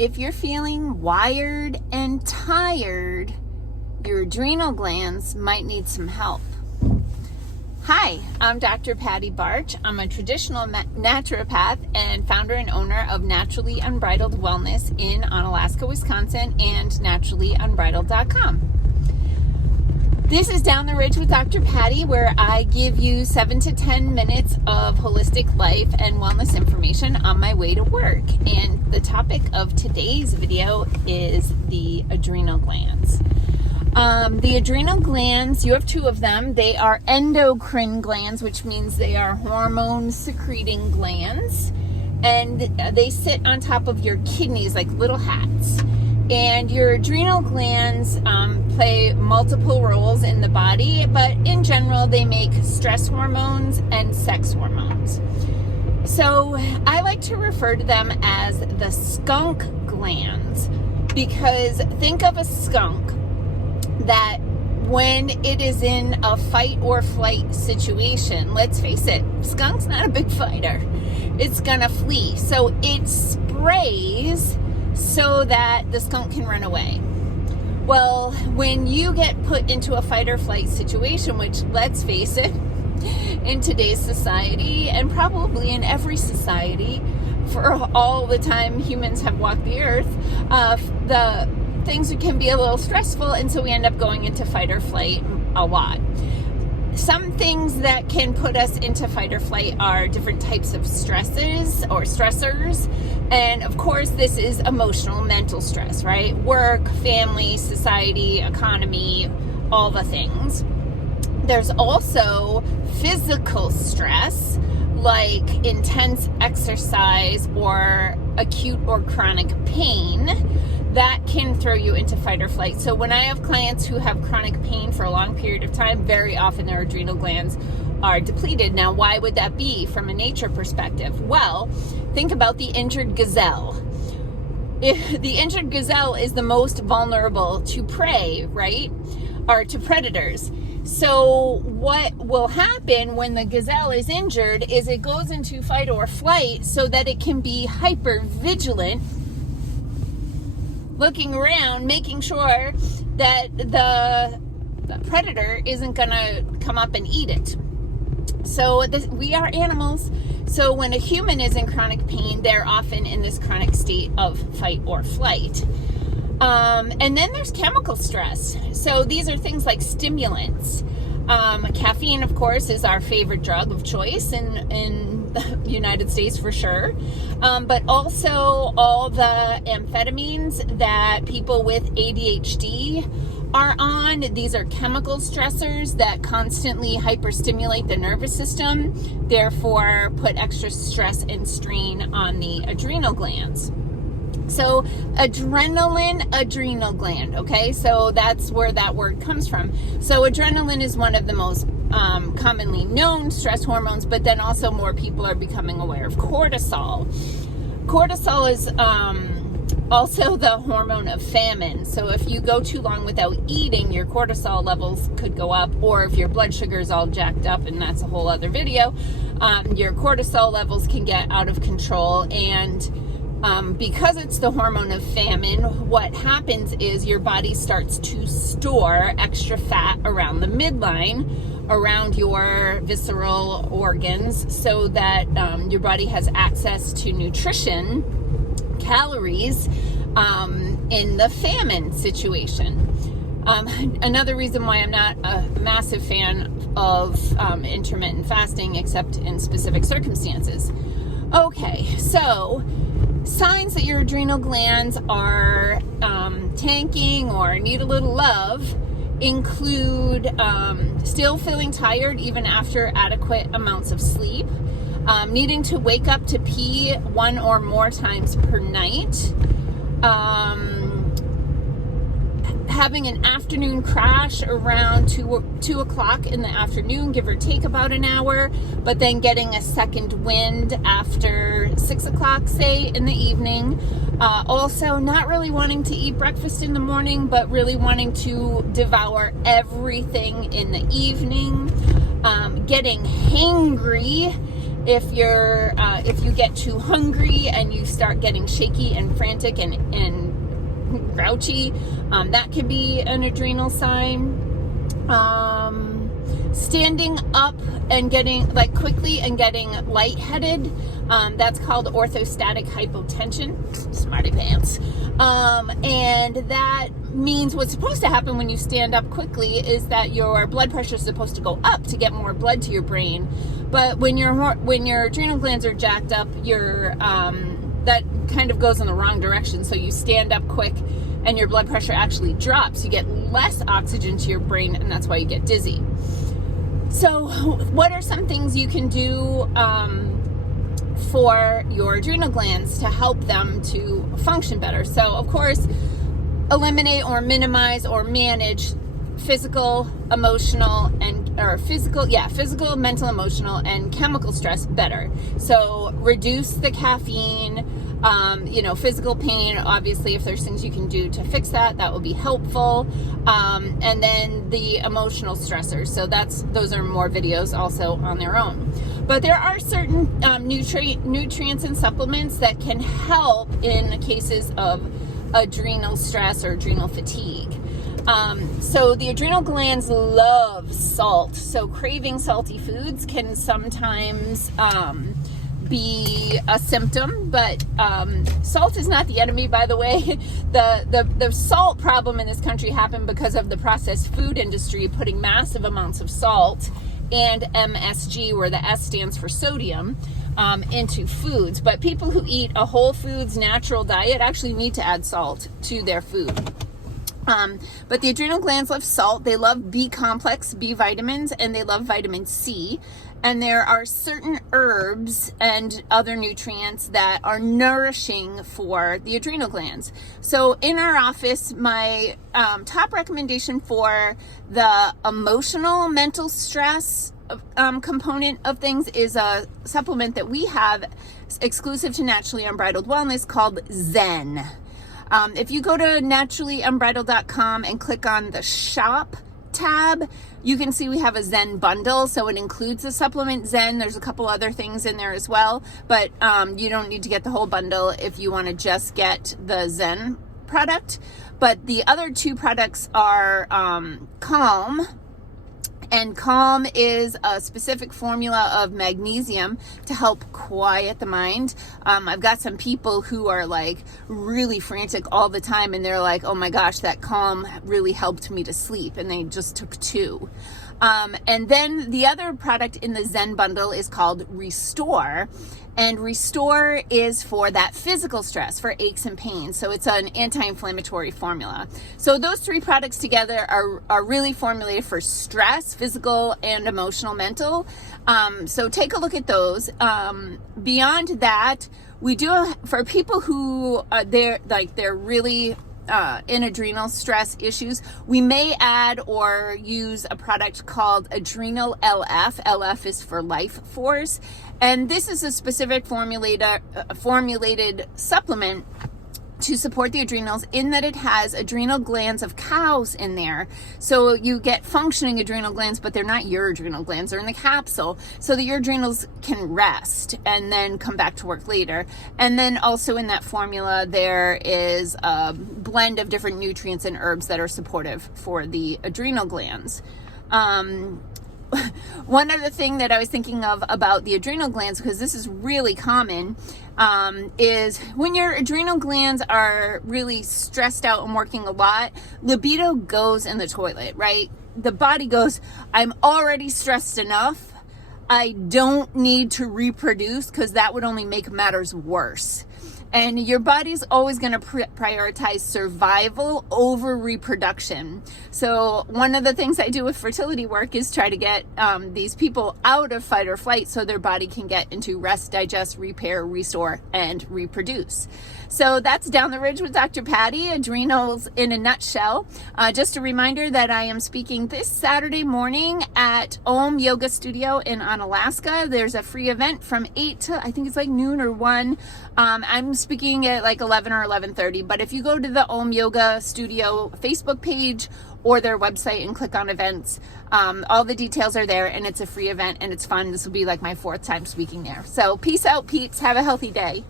If you're feeling wired and tired, your adrenal glands might need some help. Hi, I'm Dr. Patty Barch. I'm a traditional naturopath and founder and owner of Naturally Unbridled Wellness in Onalaska, Wisconsin, and naturallyunbridled.com. This is Down the Ridge with Dr. Patty, where I give you 7 to 10 minutes of holistic life and wellness information on my way to work. And the topic of today's video is the adrenal glands. The adrenal glands, you have two of them. They are endocrine glands, which means they are hormone secreting glands. And they sit on top of your kidneys like little hats. And your adrenal glands play multiple roles in the body, but in general, they make stress hormones and sex hormones. So I like to refer to them as the skunk glands, because think of a skunk that when it is in a fight or flight situation, let's face it, skunk's not a big fighter. It's gonna flee. So it sprays so that the skunk can run away. Well, when you get put into a fight or flight situation, which, let's face it, in today's society and probably in every society for all the time humans have walked the earth, the things can be a little stressful, and so we end up going into fight or flight a lot. Some things that can put us into fight or flight are different types of stresses or stressors. And of course, this is emotional, mental stress, right? Work, family, society, economy, all the things. There's also physical stress, like intense exercise or acute or chronic pain that can throw you into fight or flight. So when I have clients who have chronic pain for a long period of time, very often their adrenal glands are depleted. Now, why would that be from a nature perspective? Well, think about the injured gazelle. If the injured gazelle is the most vulnerable to prey, right? Or to predators. So what will happen when the gazelle is injured is it goes into fight or flight so that it can be hyper vigilant, looking around, making sure that the predator isn't going to come up and eat it. So we are animals. So when a human is in chronic pain, they're often in this chronic state of fight or flight. And then there's chemical stress. So these are things like stimulants. Caffeine, of course, is our favorite drug of choice in the United States for sure. But also all the amphetamines that people with ADHD are on. These are chemical stressors that constantly hyperstimulate the nervous system, therefore put extra stress and strain on the adrenal glands. So adrenaline, adrenal gland, okay? So that's where that word comes from. So adrenaline is one of the most commonly known stress hormones, but then also more people are becoming aware of cortisol. Cortisol is also the hormone of famine. So if you go too long without eating, your cortisol levels could go up, or if your blood sugar is all jacked up, and that's a whole other video, your cortisol levels can get out of control. And because it's the hormone of famine, what happens is your body starts to store extra fat around the midline, around your visceral organs, so that your body has access to nutrition, calories, in the famine situation. Another reason why I'm not a massive fan of intermittent fasting, except in specific circumstances. Okay, so signs that your adrenal glands are tanking or need a little love include still feeling tired even after adequate amounts of sleep, needing to wake up to pee 1 or more times per night, having an afternoon crash around 2 o'clock in the afternoon, give or take about an hour, but then getting a second wind after 6 o'clock, say, in the evening. Also, not really wanting to eat breakfast in the morning, but really wanting to devour everything in the evening. Getting hangry if you get too hungry and you start getting shaky and frantic and grouchy, that can be an adrenal sign. Standing up and getting quickly and getting lightheaded, that's called orthostatic hypotension. Smarty pants. And that means what's supposed to happen when you stand up quickly is that your blood pressure is supposed to go up to get more blood to your brain. But when your adrenal glands are jacked up, that kind of goes in the wrong direction. So you stand up quick and your blood pressure actually drops. You get less oxygen to your brain, and that's why you get dizzy. So what are some things you can do for your adrenal glands to help them to function better? So, of course, eliminate or minimize or manage physical, mental, emotional, and chemical stress better. So reduce the caffeine, physical pain. Obviously, if there's things you can do to fix that, that will be helpful. And then the emotional stressors. So those are more videos also on their own. But there are certain nutrients and supplements that can help in cases of adrenal stress or adrenal fatigue. So the adrenal glands love salt. So craving salty foods can sometimes be a symptom, but salt is not the enemy, by the way. The salt problem in this country happened because of the processed food industry putting massive amounts of salt and MSG, where the S stands for sodium, into foods. But people who eat a whole foods natural diet actually need to add salt to their food. But the adrenal glands love salt. They love B complex, B vitamins, and they love vitamin C. And there are certain herbs and other nutrients that are nourishing for the adrenal glands. So in our office, my top recommendation for the emotional, mental stress component of things is a supplement that we have exclusive to Naturally Unbridled Wellness called Zen. If you go to naturallyunbridled.com and click on the shop tab, you can see we have a Zen bundle. So it includes the supplement Zen. There's a couple other things in there as well, but you don't need to get the whole bundle if you want to just get the Zen product. But the other two products are Calm. And Calm is a specific formula of magnesium to help quiet the mind. I've got some people who are really frantic all the time, and they're like, oh my gosh, that Calm really helped me to sleep, and they just took 2. And then the other product in the Zen bundle is called Restore. And Restore is for that physical stress, for aches and pains. So it's an anti-inflammatory formula. So those 3 products together are really formulated for stress, physical and emotional, mental. So take a look at those. Beyond that, we do, for people who they're really in adrenal stress issues, we may add or use a product called Adrenal LF. LF is for Life Force. And this is a specific formulated supplement to support the adrenals, in that it has adrenal glands of cows in there. So you get functioning adrenal glands, but they're not your adrenal glands. They're in the capsule, so that your adrenals can rest and then come back to work later. And then also in that formula, there is a blend of different nutrients and herbs that are supportive for the adrenal glands. One other thing that I was thinking of about the adrenal glands, because this is really common, is when your adrenal glands are really stressed out and working a lot, libido goes in the toilet, right? The body goes, I'm already stressed enough. I don't need to reproduce, because that would only make matters worse. And your body's always going to prioritize survival over reproduction. So one of the things I do with fertility work is try to get these people out of fight or flight so their body can get into rest, digest, repair, restore, and reproduce. So that's Down the Ridge with Dr. Patty, adrenals in a nutshell. Just a reminder that I am speaking this Saturday morning at Om Yoga Studio in Onalaska. There's a free event from 8 to, I think it's noon or 1. I'm speaking at like 11 or 11:30, but if you go to the Om Yoga Studio Facebook page or their website and click on events, all the details are there, and it's a free event and it's fun. This will be like my 4th time speaking there. So peace out, peeps. Have a healthy day.